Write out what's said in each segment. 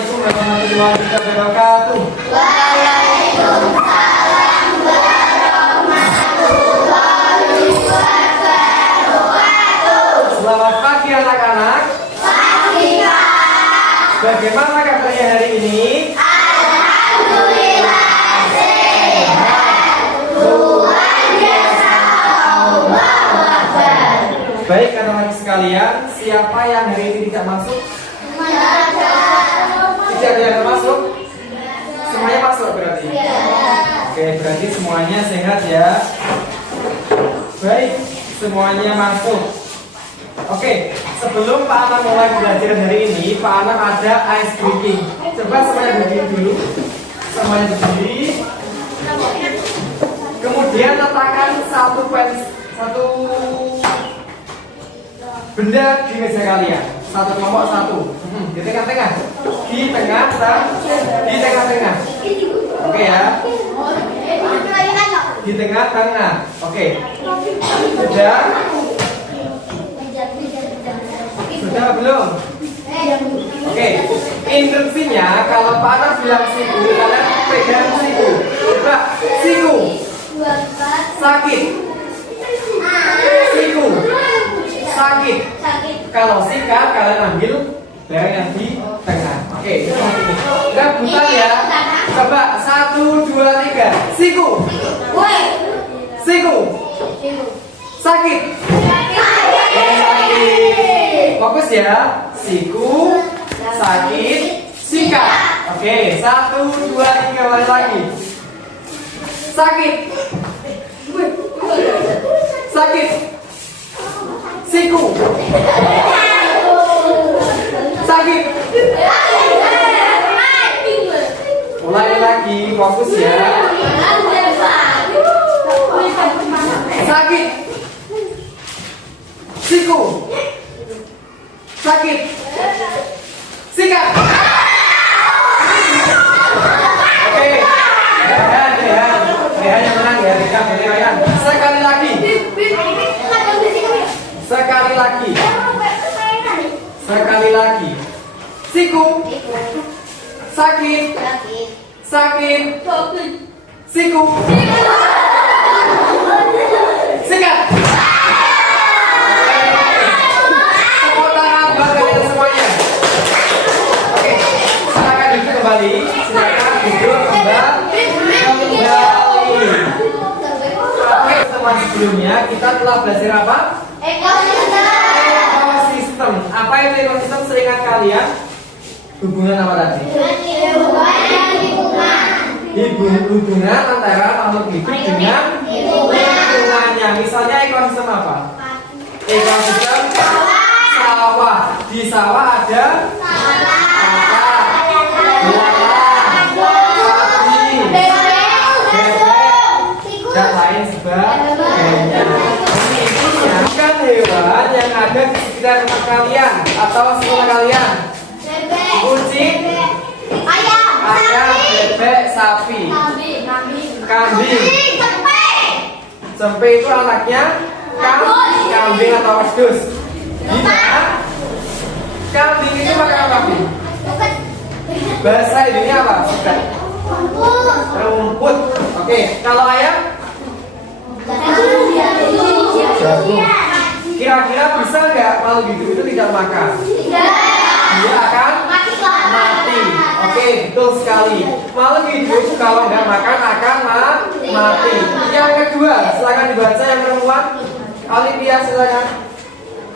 Assalamualaikum warahmatullahi wabarakatuh. Waalaikumsalam warahmatullahi wabarakatuh. Selamat pagi anak-anak. Pagi Pak. Bagaimana kabarnya hari ini? Alhamdulillah sehat. Luar biasa. Allahu Akbar. Baik anak-anak sekalian, siapa yang hari ini tidak masuk? Tidak ada yang masuk? Semuanya masuk berarti? Oke, berarti semuanya sehat ya. Baik, semuanya masuk. Oke, sebelum Pak Anang mulai belajar hari ini, Pak Anang ada ice breaking. Coba semuanya berdiri dulu. Semuanya berdiri. Kemudian letakkan satu benda di meja kalian. Satu kelompok satu. Di tengah-tengah. Di tengah-tengah. Oke ya. Di tengah-tengah. Oke. Sudah? Sudah belum? Oke. Instruksinya kalau Pak Anang bilang siku, kalian pegang siku. Coba siku. Sakit. Siku. Sakit. Kalau sikat kalian ambil barang yang di tengah. Oke, seperti ini. Kita buka ya. Coba 1, 2, 3. Siku. Siku. Sakit. Fokus ya. Siku. Sakit. Sikat. Oke, 1, 2, 3 balik lagi. Sakit. Sakit. Siku. Sakit. Mulai lagi, fokus ya. Sakit. Siku. Sakit. Sikat. Oke. Rehan yang menang ya. Rehan. Sekali lagi. Sekali lagi. Sekali lagi. Siku. Sakit. Sakit. Siku. Sikat. Tepuk tangan buat kalian semuanya. Oke, silakan duduk kembali. Silakan duduk kembali. Oke, teman sebelumnya kita telah belajar apa? Ekosistem. Apa itu ekosistem seingat kalian? Hubungan apa tadi? Hubungan antara makhluk hidup dengan lingkungannya. Misalnya ekosistem apa? Ekosistem sawah. Di sawah ada sapi, bebek, dan lain sebagainya. Bukan hewan yang ada di sekitar rumah kalian atau sekolah kalian. Kucing, ayam, bebek, sapi, kambing. Sempe itu anaknya kambing atau wedus. Gimana? Kambing itu makan apa? Bahasa Indonesia apa? Rumput. Oke, kalau ayam? Jagung. Kira-kira bisa nggak kalau hidup itu tidak makan? Dia akan mati. Oke, betul sekali. Makhluk hidup kalau nggak makan akan mati. Yang kedua, silakan dibaca yang perempuan. Olivia, silakan.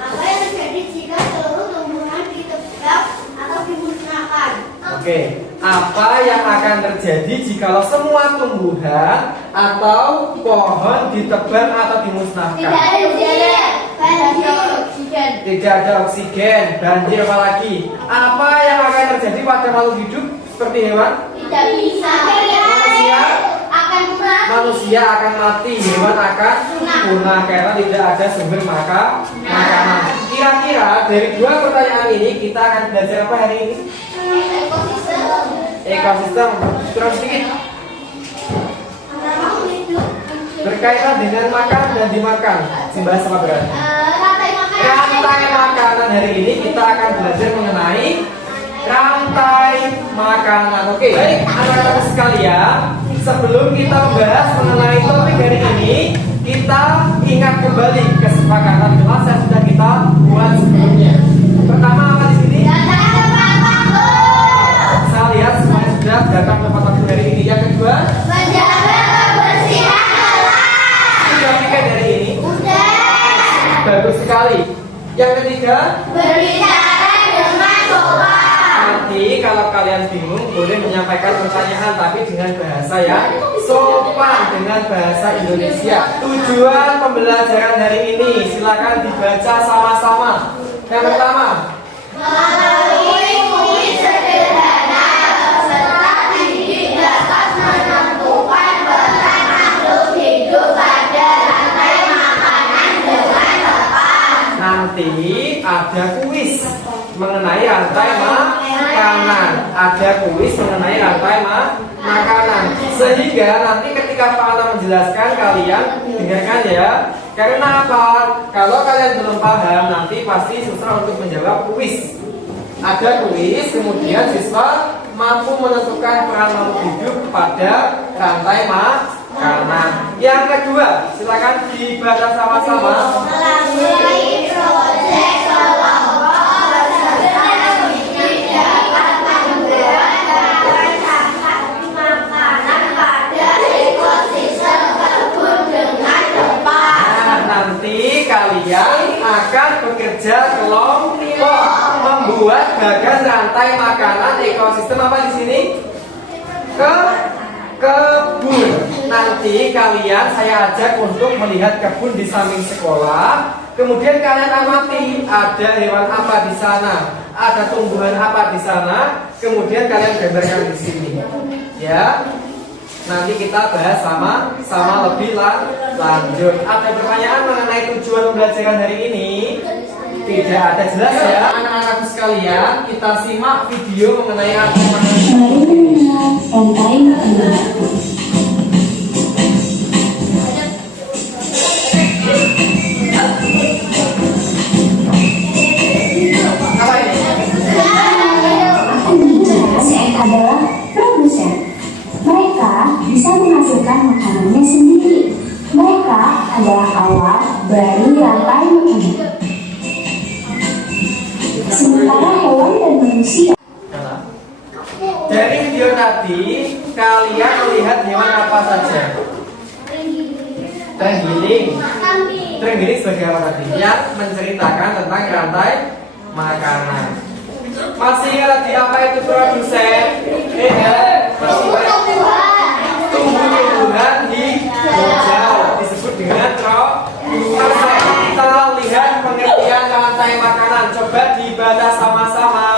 Apa yang terjadi jika seluruh tumbuhan ditebang atau dimusnahkan? Oke, apa yang akan terjadi jika semua tumbuhan atau pohon ditebang atau dimusnahkan? Tidak ada oksigen. Tidak ada oksigen, banjir apa lagi? Apa yang akan terjadi pada makhluk hidup seperti hewan? Tidak bisa. Manusia akan mati, hewan akan punah karena tidak ada sumber makanan. Kira-kira dari dua pertanyaan ini kita akan belajar apa hari ini? Ekosistem. Terus sedikit. Berkaitan dengan makan dan dimakan. Dibahas apa berarti? Rantai makanan hari ini kita akan belajar mengenai rantai makanan. Oke, baik anak-anak sekalian, sebelum kita membahas mengenai topik hari ini, kita ingat kembali kesepakatan kelas yang sudah kita buat sebelumnya. Pertama apa di sini? Saya lihat semuanya sudah datang tempat waktu hari ini. Yang kedua, Menjaga kebersihan kelas. sudah pikir dari ini. Udah. Bagus sekali. Yang ketiga, Berbicara dengan sopan. nanti kalau kalian bingung boleh menyampaikan pertanyaan tapi dengan bahasa yang sopan, dengan bahasa Indonesia. Tujuan pembelajaran hari ini silakan dibaca sama-sama. Yang pertama, Melalui kuis sederhana, peserta didik dapat menentukan peran makhluk hidup pada rantai makanan dengan tepat. nanti ada kuis mengenai rantai makanan. Ada kuis mengenai rantai makanan. Sehingga nanti ketika Pak Ana menjelaskan, kalian dengarkan ya. Karena apa? Kalau kalian belum paham, nanti pasti susah untuk menjawab kuis. Ada kuis, kemudian siswa mampu menentukan peran makhluk hidup pada rantai makanan. Yang kedua, silakan dibaca sama-sama. Melalui proyek kelompok, peserta didik dapat membuat rantai makanan pada ekosistem kebun dengan tepat. Nah, nanti kalian akan bekerja kelompok membuat bagan rantai makanan ekosistem apa di sini? Kebun. Nanti kalian saya ajak untuk melihat kebun di samping sekolah. Kemudian kalian amati ada hewan apa di sana, ada tumbuhan apa di sana. Kemudian kalian gambarkan di sini. Ya. Nanti kita bahas sama lebih lanjut. Ada pertanyaan mengenai tujuan pembelajaran hari ini? Tidak ada, jelas ya anak-anak sekalian. Kita simak video mengenai apa Mari mengenal rantai makanan. apa ini? Akan dibahas adalah produsen. Mereka bisa menghasilkan makanannya sendiri. Mereka adalah awal dari rantai makanan. Sementara hewan dan manusia Dari video tadi kalian melihat hewan apa saja? Terenggiling. Terenggiling sebagai apa tadi? Yang menceritakan tentang rantai makanan. Masih ingat tadi apa itu produsen? Masih ingat? Tumbuh-tumbuhan hijau disebut dengan produsen. Kita lihat pengertian rantai makanan. Coba dibaca sama-sama.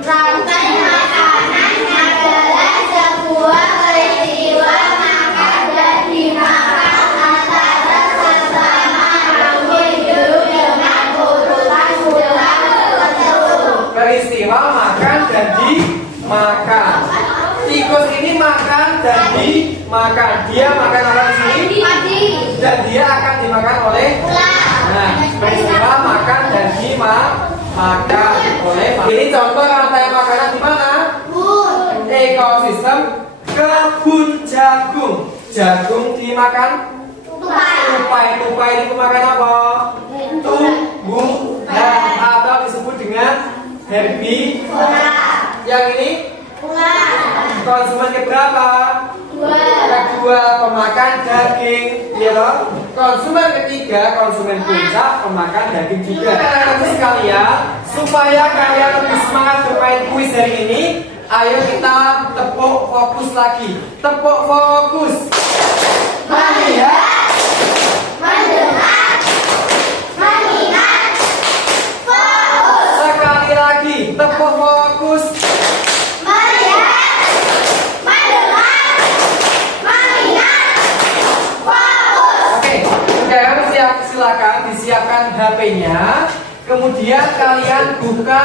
Rantai makanan adalah sebuah peristiwa makan dan dimakan antara sesama makhluk hidup dengan urutan tertentu. Peristiwa makan dan dimakan. Tikus ini makan dan dimakan. Dia makan apa di sini? Padi. Dan dia akan dimakan oleh. Nah, peristiwa makan dan dimakan oleh. Ini contoh rantai makanan di mana? Bun. Ekosistem kebun jagung. Jagung dimakan. Tupai itu makan apa? Tumbuhan atau disebut dengan herbivora. Yang ini konsumen keberapa? Kedua, pemakan daging, ya loh. Konsumen ketiga, konsumen puncak, pemakan daging juga. Anak-anak sekalian, supaya kalian lebih semangat bermain kuis hari ini, ayo kita tepuk fokus lagi. Tepuk fokus. Melihat, Mendengar. Mengingat. Fokus. sekali lagi, tepuk fokus. Melihat. Mendengar. Mengingat. Fokus. Oke, sekarang silakan disiapkan HP-nya. Kemudian kalian buka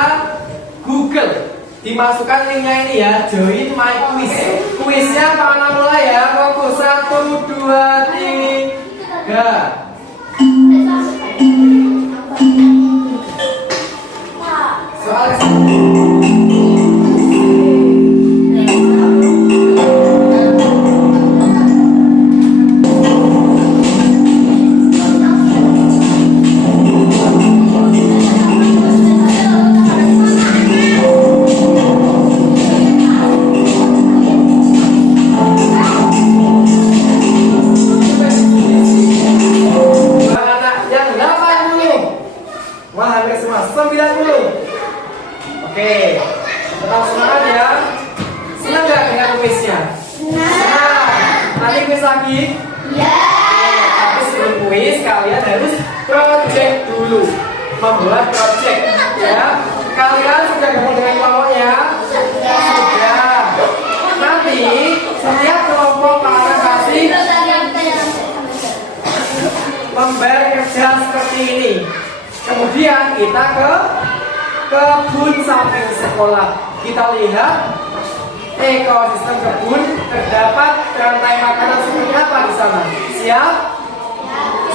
Google. Dimasukkan linknya ini ya, join my quiz. Kuisnya mana mulai ya? Fokus 1, 2, 3. Soal Oke, tetap semangat ya. Senang nggak dengan kuisnya? Senang. Nanti kuis lagi? Ya. Tapi sebelum kuis kalian harus project dulu. Membuat project ya. Kalian sudah gabung dengan kelompoknya? Sudah. Nanti setiap kelompok akan kasih lembar kerja seperti ini. Kemudian kita ke kebun samping sekolah. Kita lihat ekosistem kebun, terdapat rantai makanan seperti apa di sana. Siap?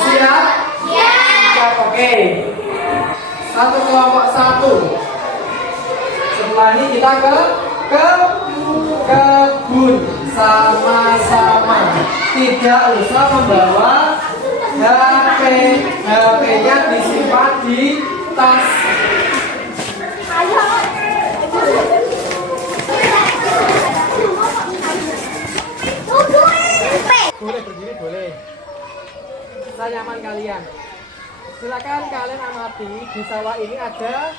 Siap? Siap. Oke. Satu kelompok satu. Setelah ini kita ke kebun sama-sama. Tidak usah membawa HP-nya disimpan di tas. Boleh berdiri, boleh. Senyaman kalian. Silakan kalian amati di sawah ini ada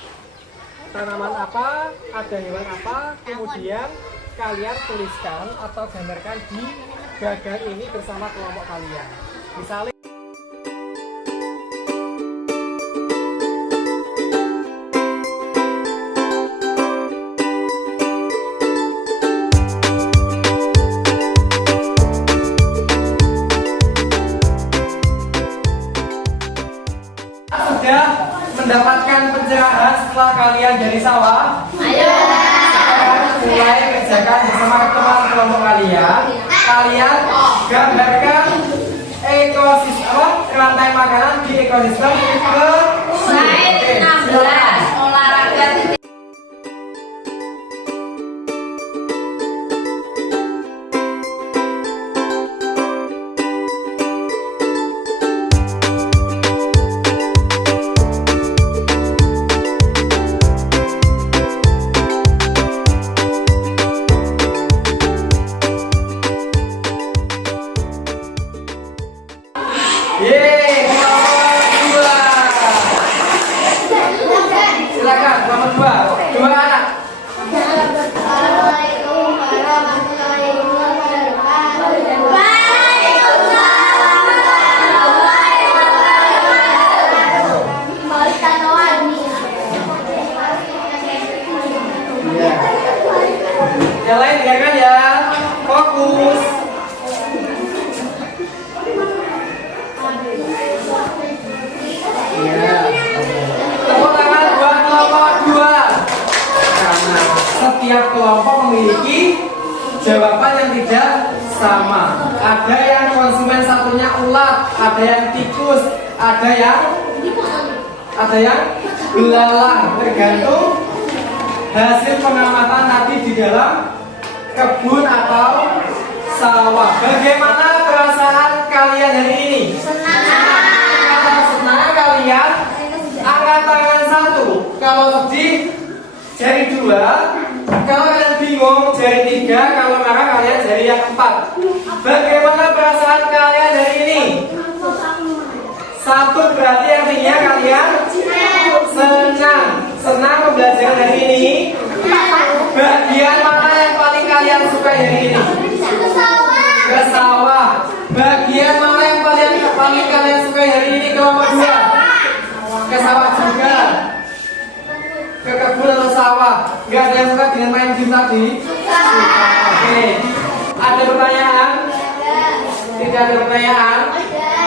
tanaman apa, ada hewan apa, kemudian kalian tuliskan atau gambarkan di gagang ini bersama kelompok kalian. Misalnya sudah mendapatkan pencerahan setelah kalian dari sawah? Ayo. Sekarang mulai kerjakan bersama teman kelompok kalian. Kalian gambarkan ekosistem rantai makanan di ekosistem Slide 16 olahraga titik. Yeay, kelompok dua. Silakan kelompok dua. Dua anak. Assalamualaikum warahmatullahi wabarakatuh. Iya. Yang lain dengarkan ya. Fokus. Iya. Tepuk tangan buat kelompok dua. Karena setiap kelompok memiliki jawaban yang tidak sama. Ada yang konsumen satunya ulat, ada yang tikus, ada yang belalang. Tergantung hasil pengamatan tadi di dalam kebun atau sawah. Bagaimana perasaan kalian hari ini? Kalau senang kalian angkat tangan satu. Kalau sedih jari dua. Kalau kalian bingung jari tiga. Kalau marah kalian jari yang empat. Bagaimana perasaan kalian hari ini? Satu berarti artinya kalian senang belajar hari ini. Bagian mana yang paling kalian suka hari ini? Ke sawah. Bagian mana yang paling kalian suka hari ini? Kelompok dua. Ke sawah juga. Ke kebun atau sawah. Gak ada yang suka dengan main game tadi? Oke. Ada pertanyaan? Tidak ada pertanyaan?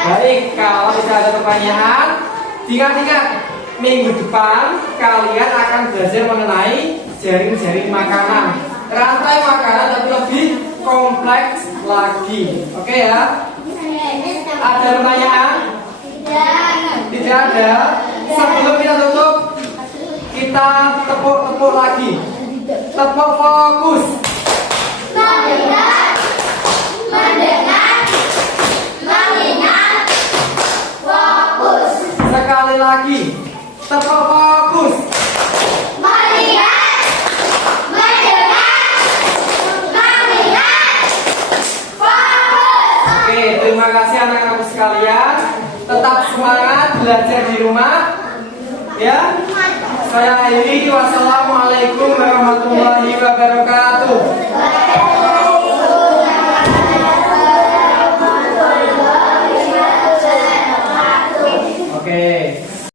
Baik, kalau tidak ada pertanyaan, ingat-ingat minggu depan kalian akan belajar mengenai jaring-jaring makanan, rantai makanan, tapi lebih kompleks lagi. Oke ya? Ada pertanyaan? Tidak ada. Sebelum kita tutup, kita tepuk-tepuk lagi. Tepuk fokus. Mendengar, mengingat, fokus. Sekali lagi, tepuk fokus. Melihat, mendengar, mengingat, fokus. Oke, terima kasih anak-anakku sekalian. Tetap semangat belajar di rumah. Ya. Saya akhiri. Wassalamualaikum warahmatullahi wabarakatuh.